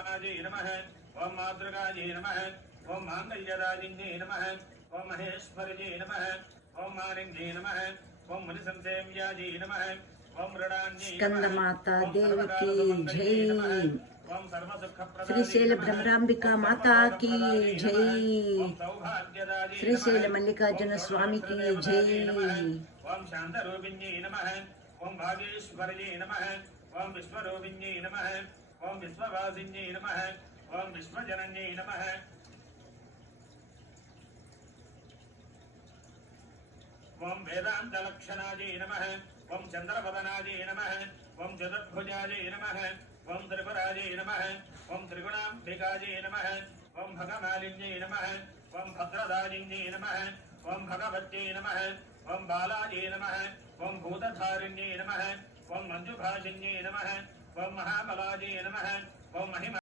हेमाजे नमः ओम मातृकाजे नमः ओम मांगल्यदाजिन्ये नमः ओम महेश्वरजे नमः ओम मालिन्ये नमः ओम मुनिसंसेव्याजे नमः ओम मृडान्ये स्कंदमाता देवी की जय। శ్రీశైల భ్రమరాంబిక మాతా की జై। శ్రీశైల మల్లికార్జున స్వామికి జై। ओम शांतरूपिण्ये नमः ओम भागेश्वर्ये नमः ओम विश्वरूपिण्ये नमः ओम विश्ववासिन्ये नमः ओम विश्वजनन्ये नमः ओम वेदांतलक्षणाजे नमः ओम चंद्रवदनाजे नमः ओम चतुर्भुजाजे नमः ओम त्रिपुराजे नमः ओम त्रिगुणांबिकाजे नमः ओम भगमालिन्ये नमः ओम भद्रदाजिन्ये नमः ओम भगवत्ये नमः ओम बालाजे नमः ओम भूतधारिण्ये नमः ओम मंजुभाषिन्ये नमः ओम महाबलाजे नमः ओम महिमा